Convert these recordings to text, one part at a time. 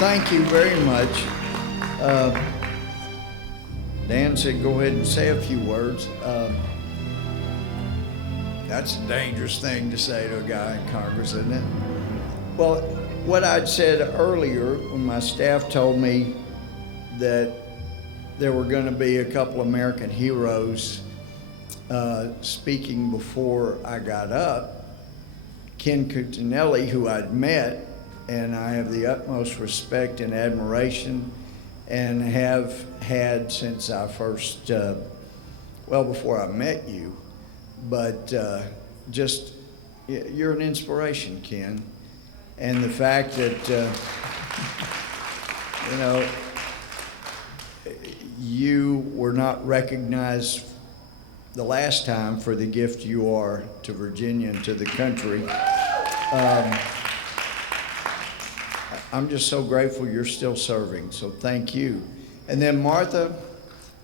thank you very much. Dan said go ahead and say a few words. That's a dangerous thing to say to a guy in Congress, isn't it? Well, what I'd said earlier when my staff told me that there were going to be a couple American heroes speaking before I got up, Ken Cuccinelli, who I'd met, and I have the utmost respect and admiration and have had since I first, well, before I met you. But just, you're an inspiration, Ken. And the fact that, you know, you were not recognized the last time for the gift you are to Virginia and to the country. I'm just so grateful you're still serving, so thank you. And then Martha,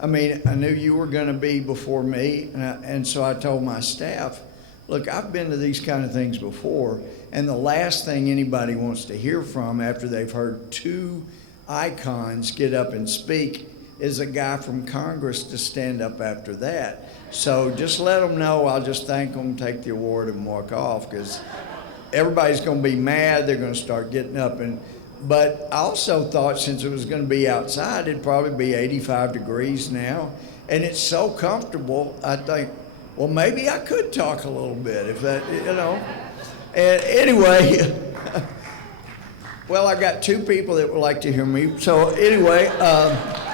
I mean, I knew you were gonna be before me, and so I told my staff, look, I've been to these kind of things before, and the last thing anybody wants to hear from after they've heard two icons get up and speak is a guy from Congress to stand up after that. So just let them know, I'll just thank them, take the award and walk off, because everybody's gonna be mad, they're gonna start getting up. But I also thought since it was gonna be outside, it'd probably be 85 degrees now, and it's so comfortable, I think, well, maybe I could talk a little bit if that, you know. And anyway, well, I got two people that would like to hear me. So anyway, oh,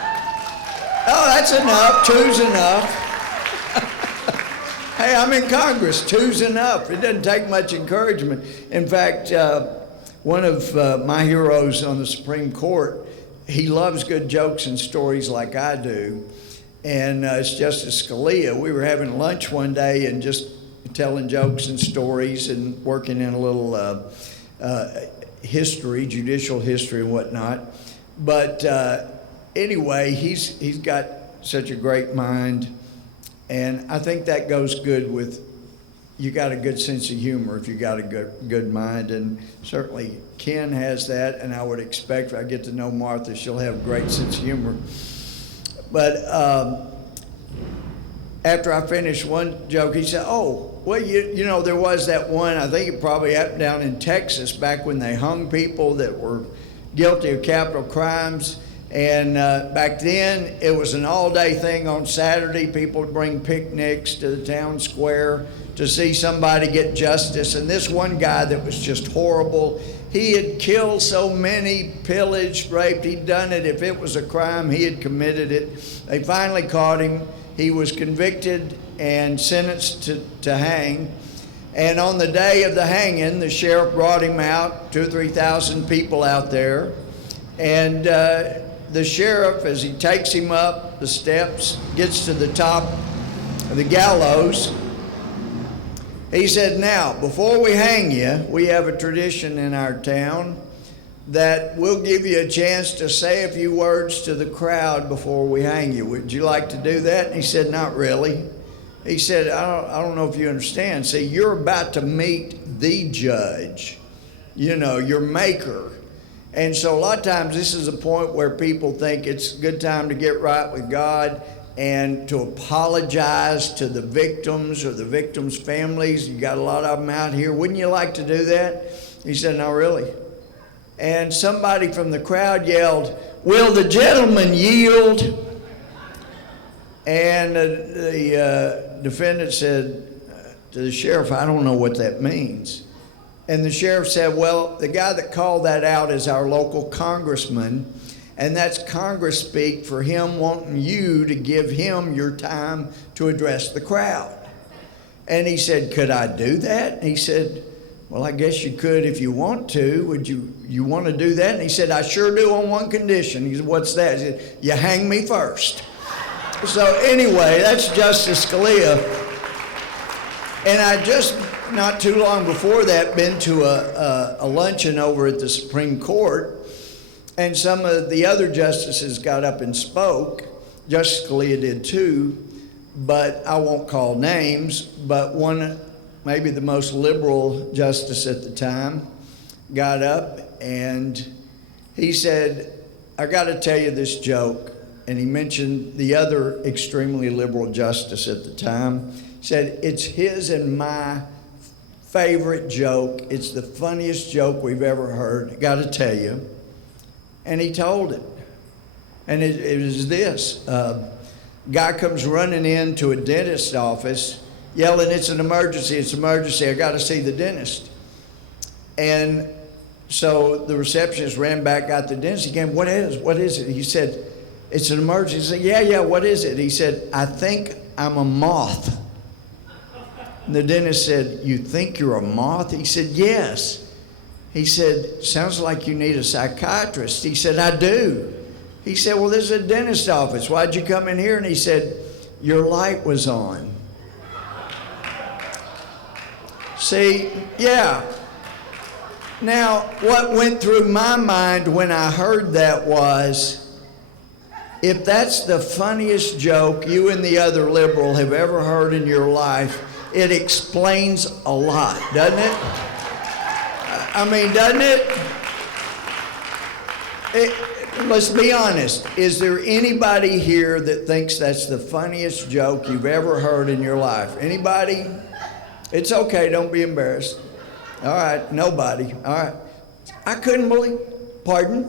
that's enough, two's enough. Hey, I'm in Congress, two's enough. It doesn't take much encouragement. In fact, one of my heroes on the Supreme Court, he loves good jokes and stories like I do. And it's Justice Scalia. We were having lunch one day and just telling jokes and stories and working in a little history, judicial history and whatnot. But anyway, he's got such a great mind. And I think that goes good with, you got a good sense of humor if you got a good mind, and certainly Ken has that, and I would expect, if I get to know Martha, she'll have a great sense of humor. But after I finished one joke, he said, oh, well, you know, there was that one, I think it probably happened down in Texas back when they hung people that were guilty of capital crimes. And back then, it was an all-day thing on Saturday. People would bring picnics to the town square to see somebody get justice. And this one guy that was just horrible, he had killed so many, pillaged, raped. He'd done it. If it was a crime, he had committed it. They finally caught him. He was convicted and sentenced to hang. And on the day of the hanging, the sheriff brought him out, 2,000 or 3,000 people out there. And the sheriff, as he takes him up the steps, gets to the top of the gallows, he said, now, before we hang you, we have a tradition in our town that we'll give you a chance to say a few words to the crowd before we hang you. Would you like to do that? And he said, not really. He said, I don't know if you understand. See, you're about to meet the judge, you know, your maker. And so a lot of times this is a point where people think it's a good time to get right with God and to apologize to the victims or the victims' families. You got a lot of them out here. Wouldn't you like to do that? He said, not really. And somebody from the crowd yelled, will the gentleman yield? And the defendant said to the sheriff, I don't know what that means. And the sheriff said, well, the guy that called that out is our local congressman, and that's Congress speak for him wanting you to give him your time to address the crowd. And he said, could I do that? And he said, well, I guess you could if you want to. Would you want to do that? And he said, I sure do on one condition. He said, what's that? He said, you hang me first. So anyway, that's Justice Scalia. And I just, not too long before that, been to a luncheon over at the Supreme Court, and some of the other justices got up and spoke. Justice Scalia did too, but I won't call names, but one, maybe the most liberal justice at the time, got up and He said, I got to tell you this joke. And he mentioned the other extremely liberal justice at the time. He said, it's his and my favorite joke. It's the funniest joke we've ever heard. Got to tell you. And he told it. And it was this. Guy comes running into a dentist's office yelling, it's an emergency, it's an emergency, I got to see the dentist. And so the receptionist ran back, got the dentist. He came, what is it? He said, it's an emergency. He said, yeah, what is it? He said, I think I'm a moth. And the dentist said, you think you're a moth? He said, yes. He said, sounds like you need a psychiatrist. He said, I do. He said, well, this is a dentist office. Why'd you come in here? And he said, your light was on. See, yeah. Now, what went through my mind when I heard that was, if that's the funniest joke you and the other liberal have ever heard in your life, it explains a lot, doesn't it? I mean, doesn't it? Let's be honest. Is there anybody here that thinks that's the funniest joke you've ever heard in your life? Anybody? It's okay, don't be embarrassed. All right, nobody. All right. I couldn't believe, pardon?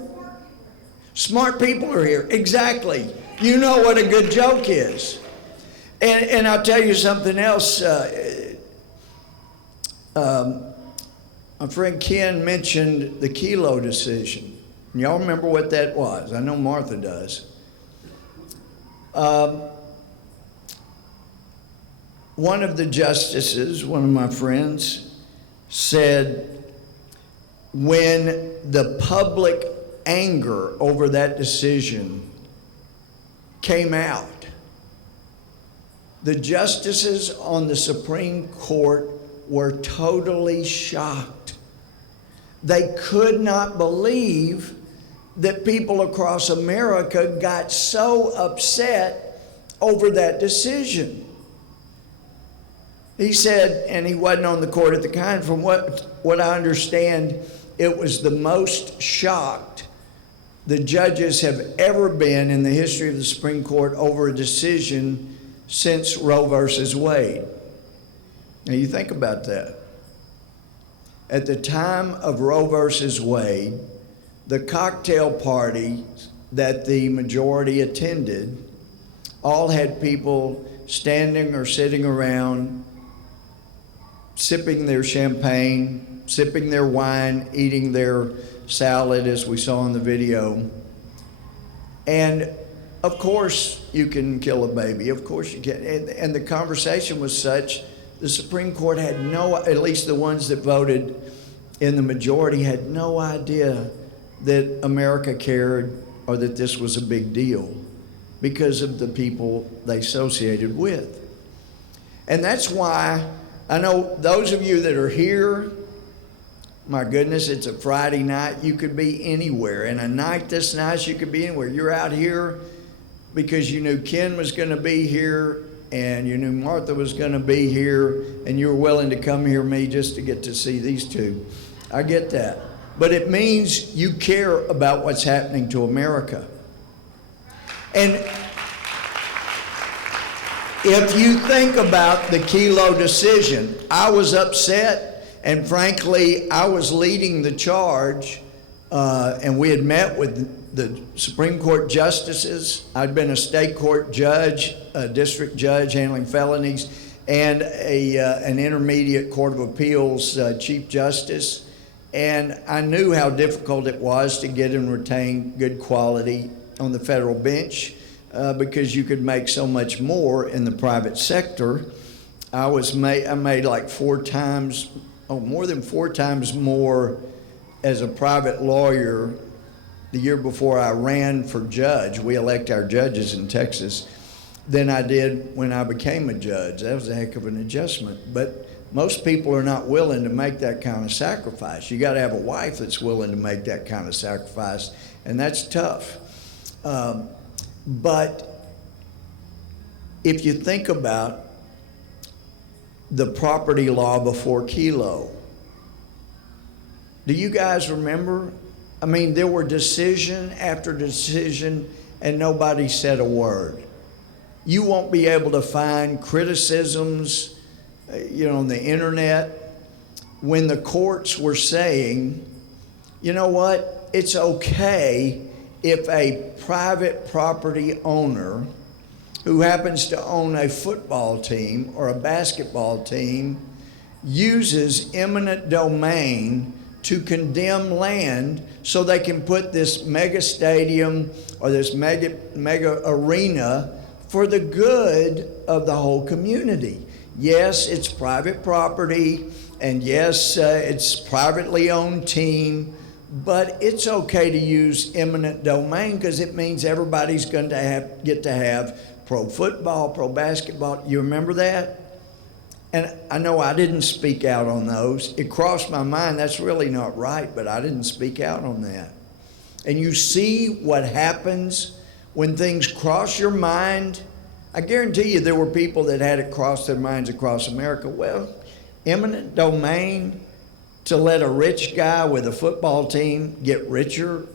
Smart people are here, exactly. You know what a good joke is. And I'll tell you something else. My friend Ken mentioned the Kelo decision. Y'all remember what that was? I know Martha does. One of the justices, one of my friends, said when the public anger over that decision came out, the justices on the Supreme Court were totally shocked. They could not believe that people across America got so upset over that decision. He said, and he wasn't on the court at the time, from what I understand, it was the most shocked the judges have ever been in the history of the Supreme Court over a decision since Roe versus Wade. Now you think about that. At the time of Roe versus Wade, the cocktail party that the majority attended all had people standing or sitting around, sipping their champagne, sipping their wine, eating their salad, as we saw in the video. And of course you can kill a baby, of course you can. And the conversation was such, the Supreme Court had no, at least the ones that voted in the majority, had no idea that America cared or that this was a big deal because of the people they associated with. And that's why I know those of you that are here, my goodness, it's a Friday night. You could be anywhere. And a night this nice, you could be anywhere. You're out here because you knew Ken was going to be here and you knew Martha was going to be here and you were willing to come here me just to get to see these two. I get that. But it means you care about what's happening to America. And if you think about the Kelo decision, I was upset. And frankly, I was leading the charge, and we had met with the Supreme Court justices. I'd been a state court judge, a district judge handling felonies, and an intermediate court of appeals chief justice. And I knew how difficult it was to get and retain good quality on the federal bench because you could make so much more in the private sector. I made like more than four times more as a private lawyer the year before I ran for judge. We elect our judges in Texas than I did when I became a judge. That was a heck of an adjustment. But most people are not willing to make that kind of sacrifice. You got to have a wife that's willing to make that kind of sacrifice, and that's tough. But if you think about the property law before Kelo, do you guys remember? I mean, there were decision after decision, and nobody said a word. You won't be able to find criticisms, on the internet when the courts were saying, you know what, it's okay if a private property owner who happens to own a football team or a basketball team uses eminent domain to condemn land so they can put this mega stadium or this mega arena for the good of the whole community. Yes, it's private property, and yes, it's privately owned team, but it's okay to use eminent domain because it means everybody's going to get to have pro football, pro basketball. You remember that? And I know I didn't speak out on those. It crossed my mind, that's really not right, but I didn't speak out on that. And you see what happens when things cross your mind. I guarantee you there were people that had it cross their minds across America. Well, eminent domain to let a rich guy with a football team get richer,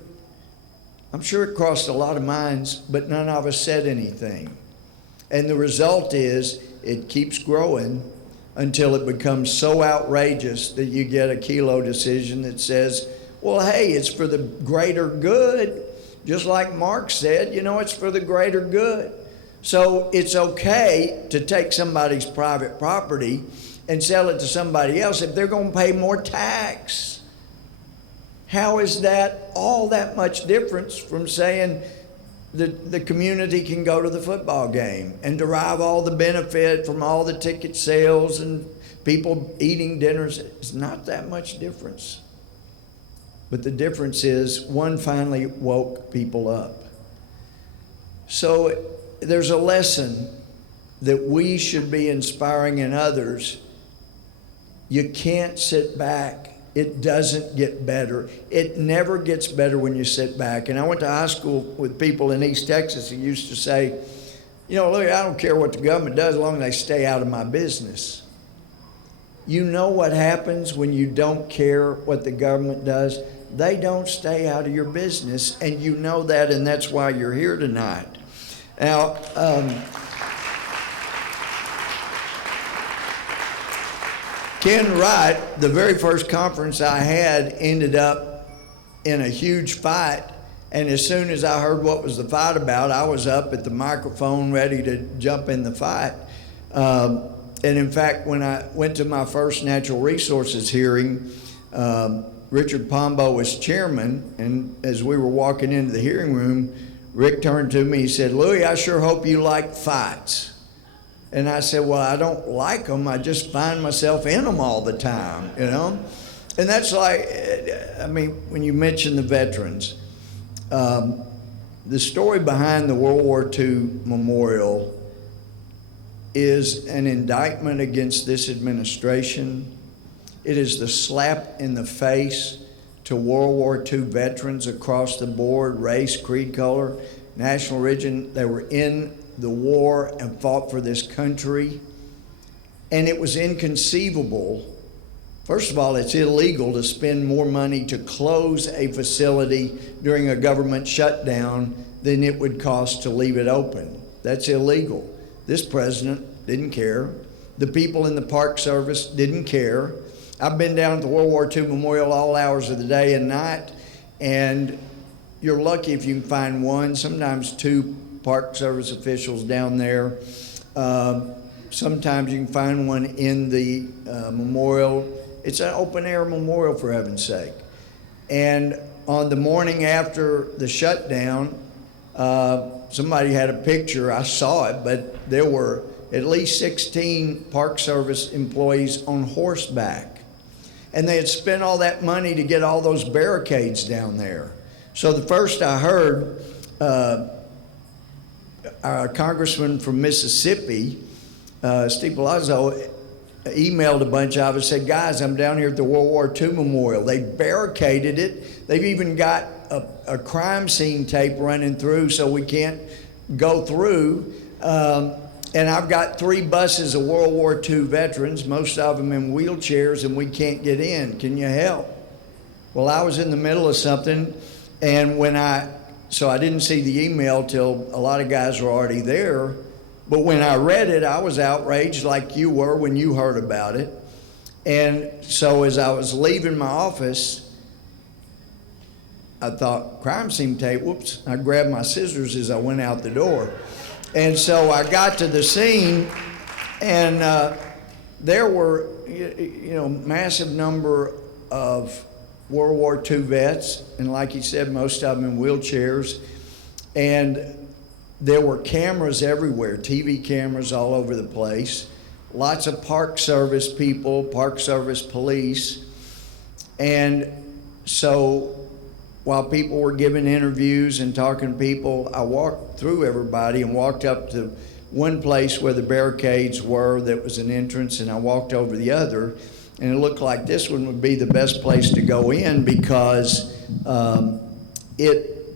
I'm sure it crossed a lot of minds, but none of us said anything. And the result is it keeps growing until it becomes so outrageous that you get a Kelo decision that says, well, hey, it's for the greater good. Just like Mark said, it's for the greater good. So it's okay to take somebody's private property and sell it to somebody else if they're going to pay more tax. How is that all that much difference from saying the community can go to the football game and derive all the benefit from all the ticket sales and people eating dinners? It's not that much difference. But the difference is one finally woke people up. So there's a lesson that we should be inspiring in others. You can't sit back. It doesn't get better. It never gets better when you sit back. And I went to high school with people in East Texas who used to say, Louie, I don't care what the government does as long as they stay out of my business. You know what happens when you don't care what the government does? They don't stay out of your business, and you know that, and that's why you're here tonight. Now, Ken Wright, the very first conference I had ended up in a huge fight, and as soon as I heard what was the fight about, I was up at the microphone ready to jump in the fight. And in fact, when I went to my first natural resources hearing, Richard Pombo was chairman, and as we were walking into the hearing room, Rick turned to me, he said, Louie, I sure hope you like fights. And I said, well, I don't like them. I just find myself in them all the time, And that's like, when you mention the veterans, the story behind the World War II memorial is an indictment against this administration. It is the slap in the face to World War II veterans across the board, race, creed, color, national origin. They were in the war and fought for this country. And it was inconceivable. First of all, it's illegal to spend more money to close a facility during a government shutdown than it would cost to leave it open. That's illegal. This president didn't care. The people in the Park Service didn't care. I've been down at the World War II Memorial all hours of the day and night, and you're lucky if you can find one, sometimes two Park Service officials down there. Sometimes you can find one in the memorial. It's an open air memorial, for heaven's sake. And on the morning after the shutdown, somebody had a picture, I saw it, but there were at least 16 Park Service employees on horseback. And they had spent all that money to get all those barricades down there. So the first I heard, our congressman from Mississippi, Steve Palazzo, emailed a bunch of us, said, guys, I'm down here at the World War II Memorial. They barricaded it. They've even got a crime scene tape running through so we can't go through. And I've got 3 buses of World War II veterans, most of them in wheelchairs, and we can't get in. Can you help? Well, I was in the middle of something, and so I didn't see the email till a lot of guys were already there. But when I read it, I was outraged like you were when you heard about it. And so as I was leaving my office, I thought, crime scene tape, whoops. I grabbed my scissors as I went out the door. And so I got to the scene, and there were, massive number of World War II vets, and like you said, most of them in wheelchairs. And there were cameras everywhere, TV cameras all over the place. Lots of Park Service people, Park Service police. And so while people were giving interviews and talking to people, I walked through everybody and walked up to one place where the barricades were that was an entrance, and I walked over the other, and it looked like this one would be the best place to go in because it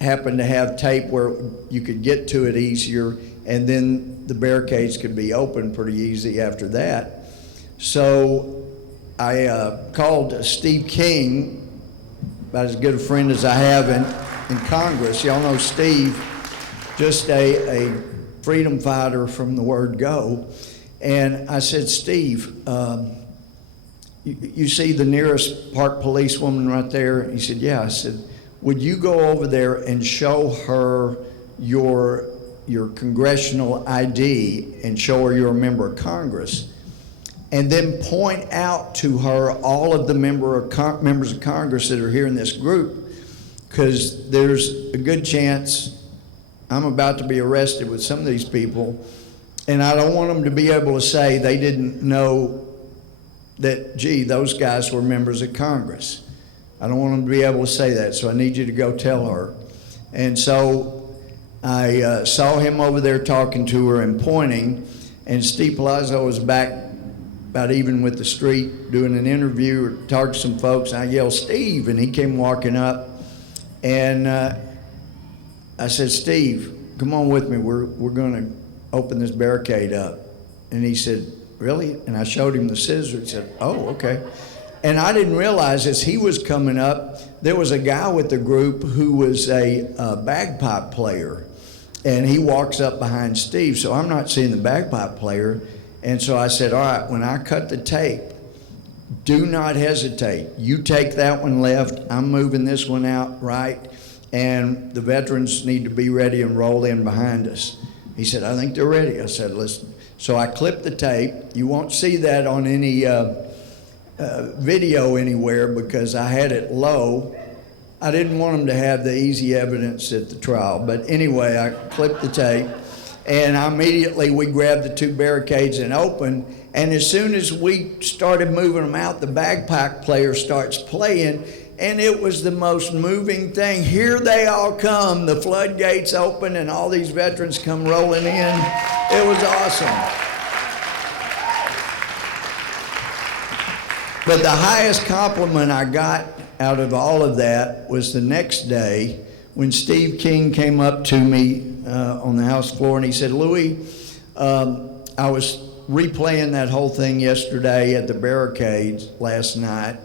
happened to have tape where you could get to it easier, and then the barricades could be opened pretty easy after that. So I called Steve King, about as good a friend as I have in Congress. Y'all know Steve, just a freedom fighter from the word go. And I said, Steve, you see the nearest park policewoman right there? He said, yeah. I said, would you go over there and show her your congressional ID and show her you're a member of Congress? And then point out to her all of the members of Congress that are here in this group, because there's a good chance I'm about to be arrested with some of these people, and I don't want them to be able to say they didn't know that, gee, those guys were members of Congress. I don't want them to be able to say that, so I need you to go tell her. And so I saw him over there talking to her and pointing, and Steve Palazzo was back about even with the street doing an interview or talking to some folks. I yelled, Steve, and he came walking up, and I said, Steve, come on with me. We're going to open this barricade up. And he said, really? And I showed him the scissors. He said, oh, okay. And I didn't realize as he was coming up, there was a guy with the group who was a bagpipe player. And he walks up behind Steve, so I'm not seeing the bagpipe player. And so I said, all right, when I cut the tape, do not hesitate. You take that one left, I'm moving this one out right, and the veterans need to be ready and roll in behind us. He said, I think they're ready. I said, listen. So I clipped the tape. You won't see that on any video anywhere because I had it low. I didn't want them to have the easy evidence at the trial. But anyway, I clipped the tape, and immediately we grabbed the two barricades and opened. And as soon as we started moving them out, the bagpipe player starts playing, and it was the most moving thing. Here they all come, the floodgates open, and all these veterans come rolling in. It was awesome. But the highest compliment I got out of all of that was the next day when Steve King came up to me on the House floor, and he said, Louie, I was replaying that whole thing yesterday at the barricades last night,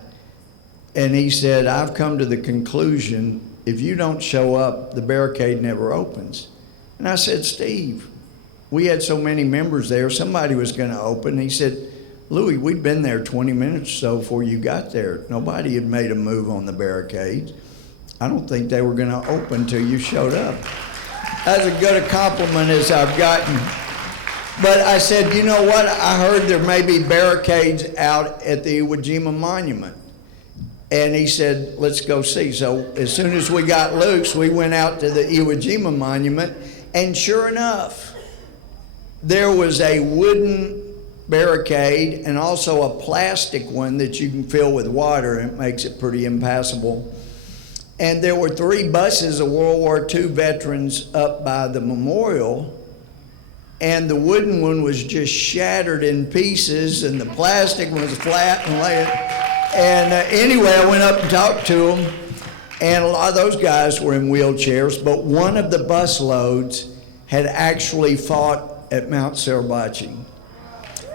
and he said, I've come to the conclusion if you don't show up, the barricade never opens. And I said, Steve, we had so many members there, somebody was going to open. And he said, Louie, we'd been there 20 minutes or so before you got there. Nobody had made a move on the barricades. I don't think they were going to open till you showed up. That's as good a compliment as I've gotten. But I said, you know what? I heard there may be barricades out at the Iwo Jima Monument. And he said, let's go see. So as soon as we got loose, we went out to the Iwo Jima Monument. And sure enough, there was a wooden barricade and also a plastic one that you can fill with water, and it makes it pretty impassable. And there were 3 buses of World War II veterans up by the memorial, and the wooden one was just shattered in pieces, and the plastic one was flat and laid. And anyway, I went up and talked to them, and a lot of those guys were in wheelchairs, but one of the bus loads had actually fought at Mount Suribachi.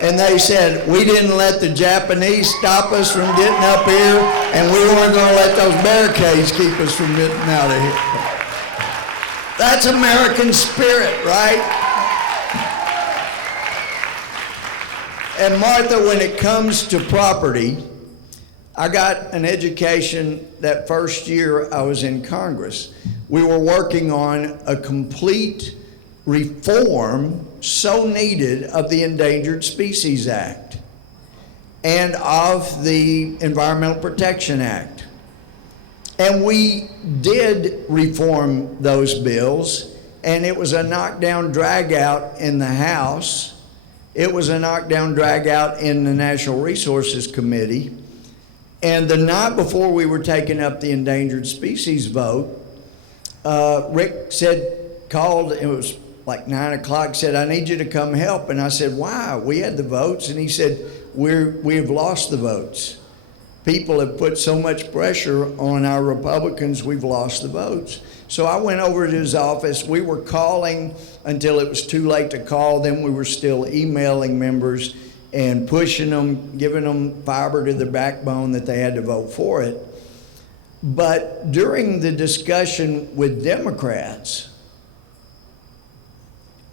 And they said, we didn't let the Japanese stop us from getting up here, And we weren't going to let those barricades keep us from getting out of here. That's American spirit, right? And Martha, when it comes to property, I got an education that first year I was in Congress. We were working on a complete reform, so needed, of the Endangered Species Act and of the Environmental Protection Act. And we did reform those bills, and it was a knockdown drag-out in the House. It was a knockdown drag-out in the Natural Resources Committee. And the night before we were taking up the endangered species vote, Rick called, it was like 9 o'clock, said, I need you to come help. And I said, why? We had the votes. And he said, we've lost the votes. People have put so much pressure on our Republicans, we've lost the votes. So I went over to his office. We were calling until it was too late to call. Then we were still emailing members and pushing them, giving them fiber to the backbone that they had to vote for it. But during the discussion with Democrats,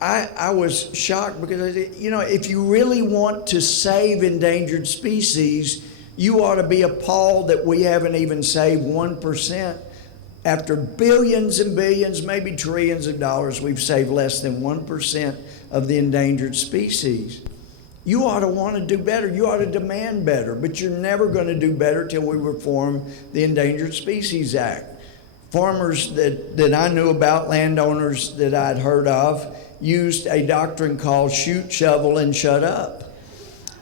I was shocked because, if you really want to save endangered species, you ought to be appalled that we haven't even saved 1%. After billions and billions, maybe trillions of dollars, we've saved less than 1% of the endangered species. You ought to want to do better. You ought to demand better, but you're never going to do better till we reform the Endangered Species Act. Farmers that I knew about, landowners that I'd heard of, used a doctrine called shoot, shovel, and shut up.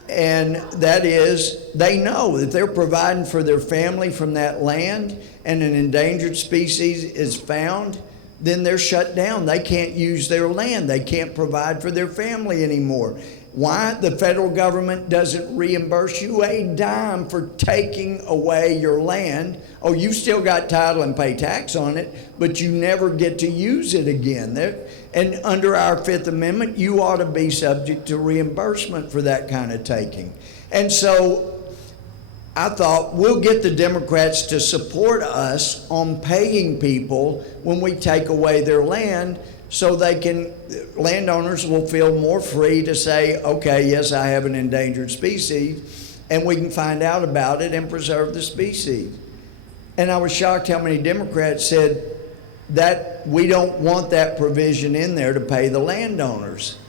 And that is, they know that they're providing for their family from that land, and an endangered species is found, then they're shut down. They can't use their land. They can't provide for their family anymore. Why? The federal government doesn't reimburse you a dime for taking away your land. Oh, you still got title and pay tax on it, but you never get to use it again. And under our Fifth Amendment, you ought to be subject to reimbursement for that kind of taking. And so I thought, we'll get the Democrats to support us on paying people when we take away their land, so landowners will feel more free to say, okay, yes, I have an endangered species, and we can find out about it and preserve the species. And I was shocked how many Democrats said that we don't want that provision in there to pay the landowners.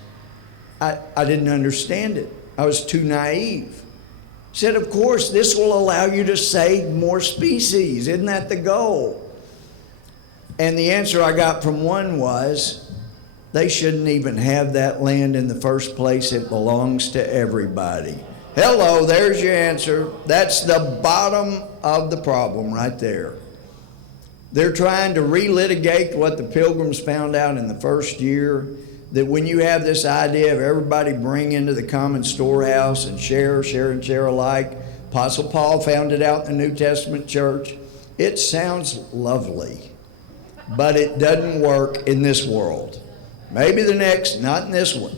I didn't understand it. I was too naive. Said, of course, this will allow you to save more species. Isn't that the goal? And the answer I got from one was, they shouldn't even have that land in the first place. It belongs to everybody. Hello, there's your answer. That's the bottom of the problem right there. They're trying to relitigate what the Pilgrims found out in the first year, that when you have this idea of everybody bring into the common storehouse and share alike, Apostle Paul found it out in the New Testament church. It sounds lovely, but it doesn't work in this world. Maybe the next, not in this one.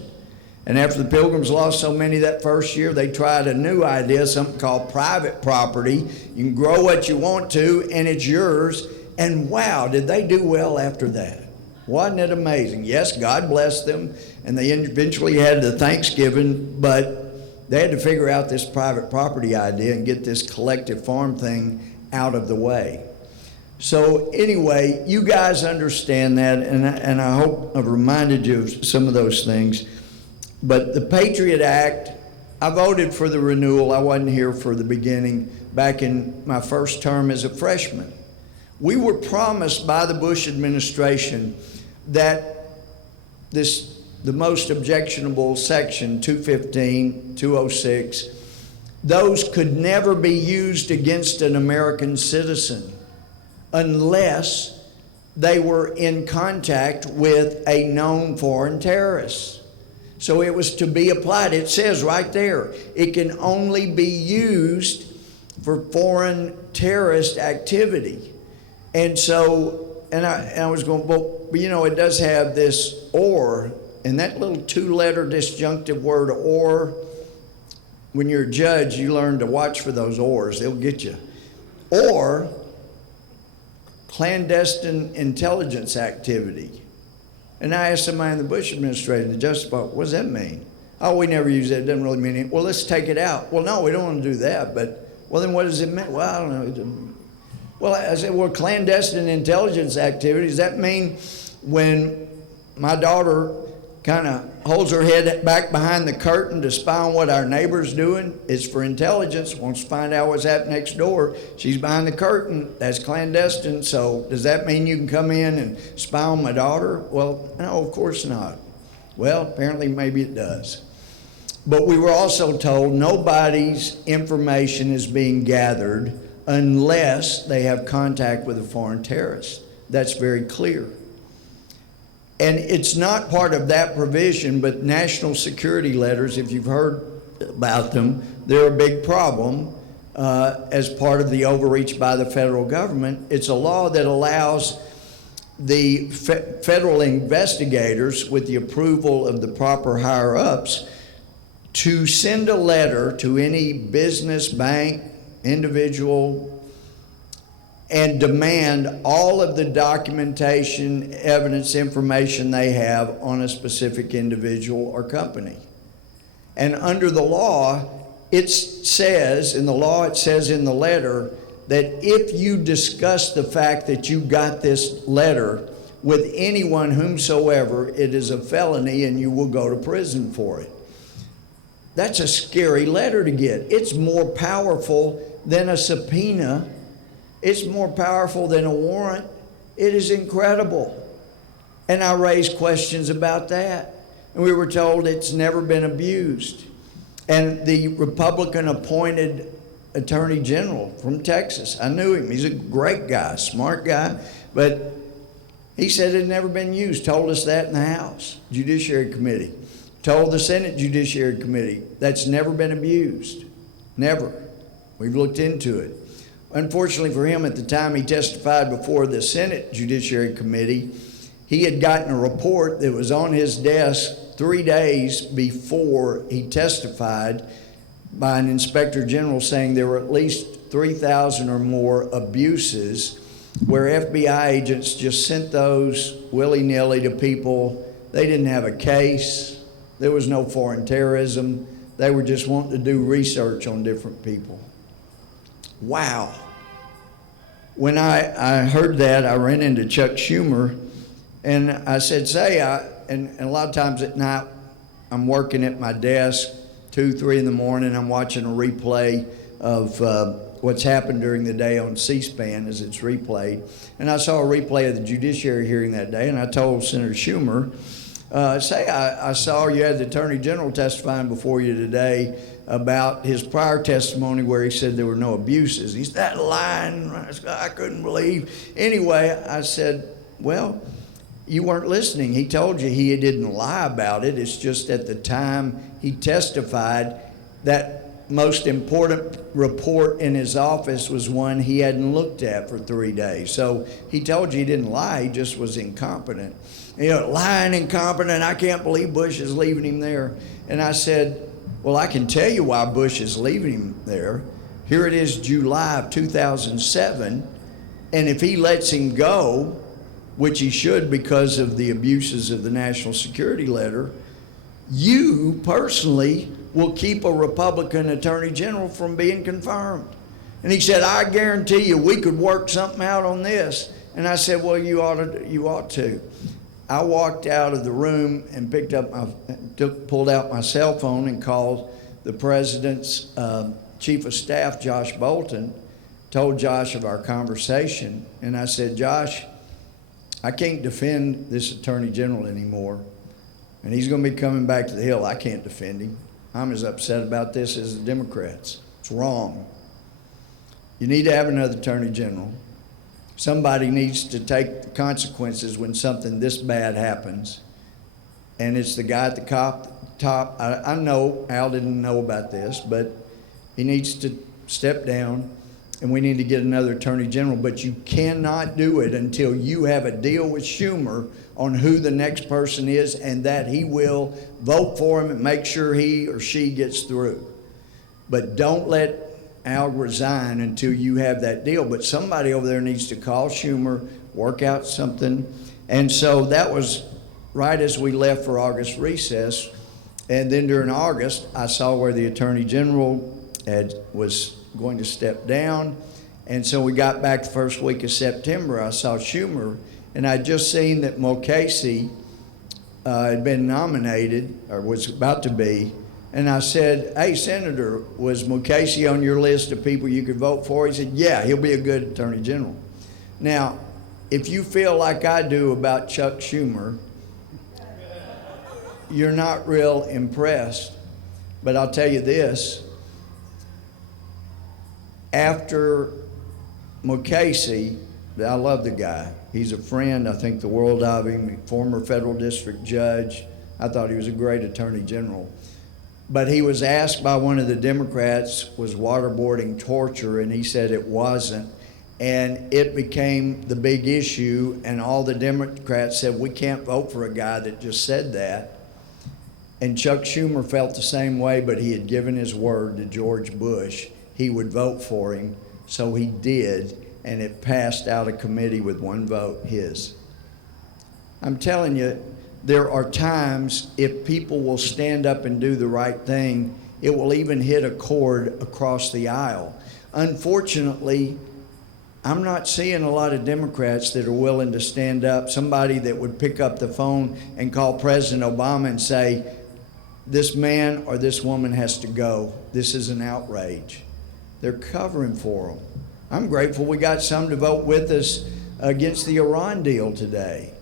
And after the Pilgrims lost so many that first year, they tried a new idea, something called private property. You can grow what you want to, and it's yours. And wow, did they do well after that? Wasn't it amazing? Yes, God blessed them, and they eventually had the Thanksgiving, but they had to figure out this private property idea and get this collective farm thing out of the way. So anyway, you guys understand that, and I hope I've reminded you of some of those things. But the Patriot Act, I voted for the renewal. I wasn't here for the beginning back in my first term as a freshman. We were promised by the Bush administration that the most objectionable section, 215, 206, those could never be used against an American citizen unless they were in contact with a known foreign terrorist. So it was to be applied. It says right there, it can only be used for foreign terrorist activity. And so, and I was going, well, it does have this or, and that little 2-letter disjunctive word or, when you're a judge, you learn to watch for those ors. They'll get you. or clandestine intelligence activity. And I asked somebody in the Bush administration, the Justice Department, what does that mean? Oh, we never use that. It doesn't really mean anything. Well, let's take it out. Well, no, we don't want to do that. But, well, then what does it mean? Well, I don't know. Well, I said, well, clandestine intelligence activity, does that mean when my daughter kind of holds her head back behind the curtain to spy on what our neighbor's doing? It's for intelligence, wants to find out what's happening next door. She's behind the curtain, that's clandestine. So does that mean you can come in and spy on my daughter? Well, no, of course not. Well, apparently maybe it does. But we were also told nobody's information is being gathered unless they have contact with a foreign terrorist. That's very clear. And it's not part of that provision, but national security letters, if you've heard about them, they're a big problem as part of the overreach by the federal government. It's a law that allows the federal investigators, with the approval of the proper higher-ups, to send a letter to any business, bank, individual, and demand all of the documentation, evidence, information they have on a specific individual or company. And under the law, it says in the letter that if you discuss the fact that you got this letter with anyone whomsoever, it is a felony and you will go to prison for it. That's a scary letter to get. It's more powerful than a subpoena. It's more powerful than a warrant. It is incredible. And I raised questions about that. And we were told it's never been abused. And the Republican appointed Attorney General from Texas, I knew him. He's a great guy, smart guy. But he said it had never been used. Told us that in the House Judiciary Committee. Told the Senate Judiciary Committee that's never been abused. Never. We've looked into it. Unfortunately for him, at the time he testified before the Senate Judiciary Committee, he had gotten a report that was on his desk 3 days before he testified by an inspector general saying there were at least 3,000 or more abuses where FBI agents just sent those willy-nilly to people. They didn't have a case. There was no foreign terrorism. They were just wanting to do research on different people. Wow. When I heard that, I ran into Chuck Schumer, and I said, and a lot of times at night, I'm working at my desk, 2, 3 in the morning, I'm watching a replay of what's happened during the day on C-SPAN as it's replayed. And I saw a replay of the judiciary hearing that day, and I told Senator Schumer, I saw you had the Attorney General testifying before you today about his prior testimony where he said there were no abuses. He's that lying, I couldn't believe. Anyway, I said, well, you weren't listening. He told you he didn't lie about it. It's just at the time he testified, that most important report in his office was one he hadn't looked at for 3 days. So he told you he didn't lie, he just was incompetent. You know, lying, incompetent, I can't believe Bush is leaving him there. And I said, well, I can tell you why Bush is leaving him there. Here it is, July of 2007, and if he lets him go, which he should because of the abuses of the national security letter, you personally will keep a Republican Attorney General from being confirmed. And he said, I guarantee you we could work something out on this. And I said, well, you ought to. I walked out of the room and pulled out my cell phone and called the president's chief of staff, Josh Bolton, told Josh of our conversation. And I said, Josh, I can't defend this Attorney General anymore. And he's going to be coming back to the Hill. I can't defend him. I'm as upset about this as the Democrats. It's wrong. You need to have another Attorney General. Somebody needs to take the consequences when something this bad happens. And it's the guy at the top. I know Al didn't know about this, but he needs to step down, and we need to get another Attorney General. But you cannot do it until you have a deal with Schumer on who the next person is and that he will vote for him and make sure he or she gets through. But don't let I'll resign until you have that deal. But somebody over there needs to call Schumer, work out something. And so that was right as we left for August recess. And then during August, I saw where the Attorney General was going to step down. And so we got back the first week of September. I saw Schumer, and I'd just seen that Mukasey had been nominated, or was about to be. And I said, hey, Senator, was Mukasey on your list of people you could vote for? He said, yeah, he'll be a good Attorney General. Now, if you feel like I do about Chuck Schumer, you're not real impressed. But I'll tell you this, after Mukasey, I love the guy. He's a friend. I think the world of him, former federal district judge. I thought he was a great Attorney General. But he was asked by one of the Democrats, was waterboarding torture, and he said it wasn't. And it became the big issue, and all the Democrats said, we can't vote for a guy that just said that. And Chuck Schumer felt the same way, but he had given his word to George Bush he would vote for him, so he did, and it passed out of committee with one vote, his. I'm telling you, there are times if people will stand up and do the right thing, it will even hit a chord across the aisle. Unfortunately, I'm not seeing a lot of Democrats that are willing to stand up, somebody that would pick up the phone and call President Obama and say, this man or this woman has to go. This is an outrage. They're covering for them. I'm grateful we got some to vote with us against the Iran deal today.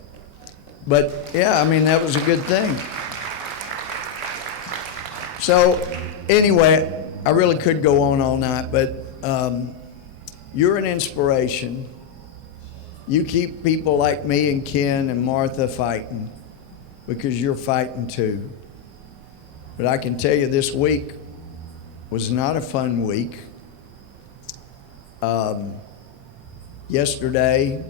But yeah, I mean, that was a good thing. So anyway, I really could go on all night, but you're an inspiration. You keep people like me and Ken and Martha fighting because you're fighting too. But I can tell you this week was not a fun week. Yesterday,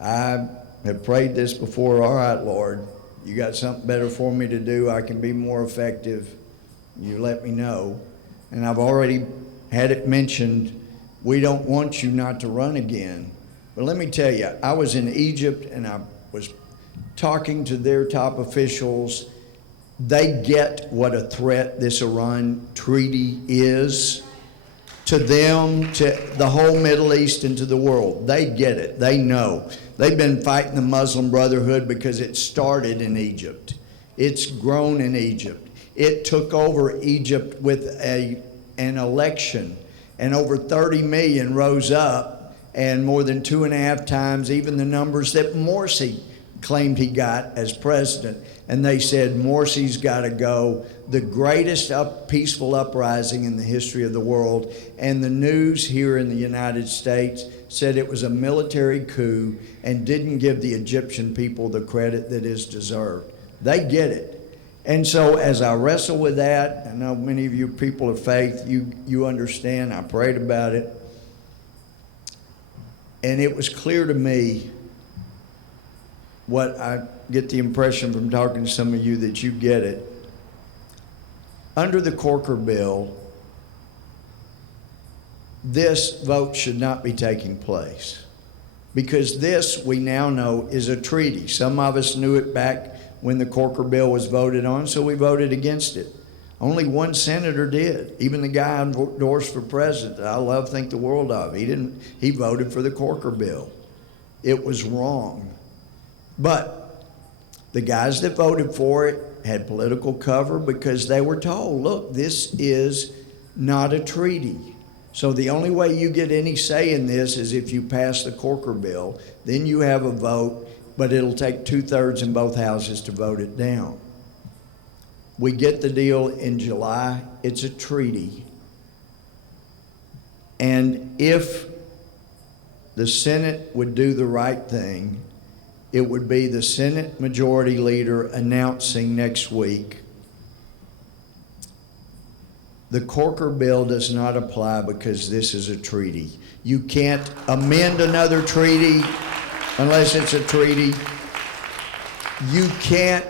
I have prayed this before. All right, Lord, you got something better for me to do. I can be more effective. You let me know. And I've already had it mentioned, we don't want you not to run again. But let me tell you, I was in Egypt and I was talking to their top officials. They get what a threat this Iran treaty is to them, to the whole Middle East, and to the world. They get it. They know. They've been fighting the Muslim Brotherhood because it started in Egypt. It's grown in Egypt. It took over Egypt with an election, and over 30 million rose up, and more than 2.5 times even the numbers that Morsi claimed he got as president. And they said, Morsi's got to go. The greatest peaceful uprising in the history of the world. And the news here in the United States said it was a military coup and didn't give the Egyptian people the credit that is deserved. They get it. And so as I wrestle with that, I know many of you people of faith, you understand, I prayed about it. And it was clear to me what I get the impression from talking to some of you that you get it. Under the Corker bill, this vote should not be taking place because this, we now know, is a treaty. Some of us knew it back when the Corker bill was voted on, so we voted against it. Only one senator did, even the guy I endorsed for president that I think the world of. He voted for the Corker bill. It was wrong. But the guys that voted for it had political cover because they were told, look, this is not a treaty. So the only way you get any say in this is if you pass the Corker bill. Then you have a vote, but it'll take 2/3 in both houses to vote it down. We get the deal in July. It's a treaty. And if the Senate would do the right thing, it would be the Senate Majority Leader announcing next week, the Corker bill does not apply because this is a treaty. You can't amend another treaty unless it's a treaty. You can't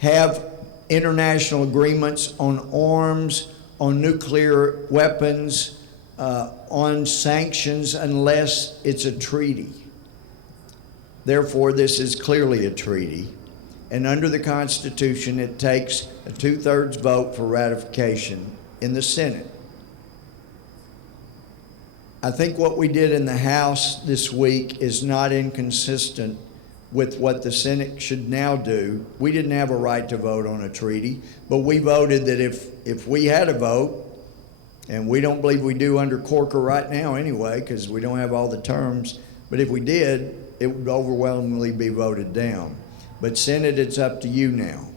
have international agreements on arms, on nuclear weapons, on sanctions unless it's a treaty. Therefore, this is clearly a treaty. And under the Constitution, it takes a 2/3 vote for ratification in the Senate. I think what we did in the House this week is not inconsistent with what the Senate should now do. We didn't have a right to vote on a treaty, but we voted that if we had a vote, and we don't believe we do under Corker right now anyway, because we don't have all the terms, but if we did, it would overwhelmingly be voted down. But Senate, it's up to you now.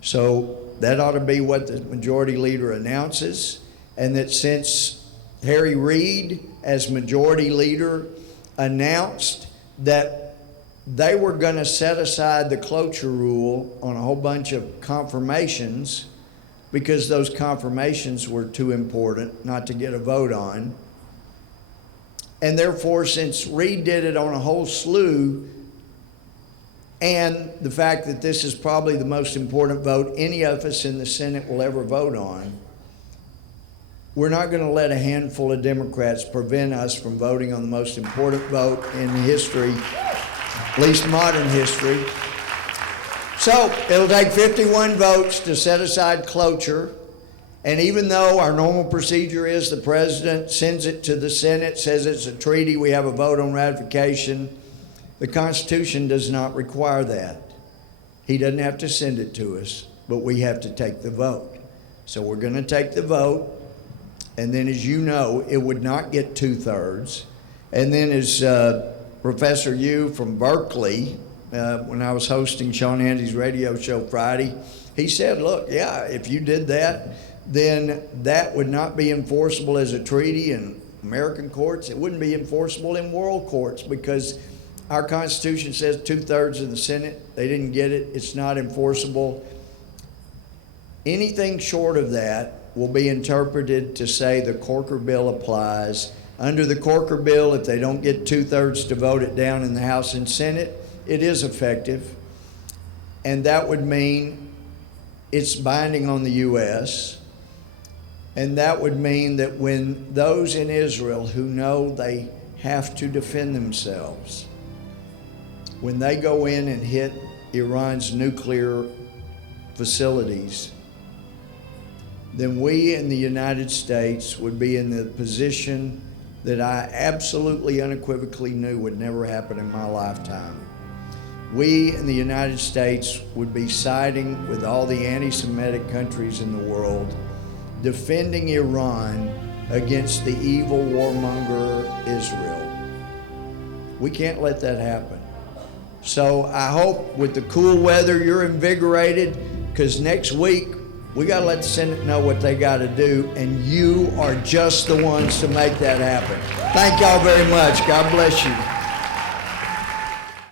So that ought to be what the majority leader announces, and that since Harry Reid, as majority leader, announced that they were going to set aside the cloture rule on a whole bunch of confirmations because those confirmations were too important not to get a vote on. And therefore, since Reid did it on a whole slew, and the fact that this is probably the most important vote any of us in the Senate will ever vote on, we're not going to let a handful of Democrats prevent us from voting on the most important vote in history, at least modern history. So it'll take 51 votes to set aside cloture. And even though our normal procedure is the president sends it to the Senate, says it's a treaty, we have a vote on ratification, the Constitution does not require that. He doesn't have to send it to us, but we have to take the vote. So we're going to take the vote. And then, as you know, it would not get 2/3. And then, as Professor Yu from Berkeley, when I was hosting Sean Hannity's radio show Friday, he said, look, yeah, if you did that, then that would not be enforceable as a treaty in American courts. It wouldn't be enforceable in world courts because our Constitution says 2/3 of the Senate. They didn't get it. It's not enforceable. Anything short of that will be interpreted to say the Corker bill applies. Under the Corker bill, if they don't get 2/3 to vote it down in the House and Senate, it is effective. And that would mean it's binding on the U.S. And that would mean that when those in Israel who know they have to defend themselves, when they go in and hit Iran's nuclear facilities, then we in the United States would be in the position that I absolutely unequivocally knew would never happen in my lifetime. We in the United States would be siding with all the anti-Semitic countries in the world, defending Iran against the evil warmonger Israel. We can't let that happen. So I hope with the cool weather you're invigorated, because next week we got to let the Senate know what they got to do, and you are just the ones to make that happen. Thank y'all very much. God bless you.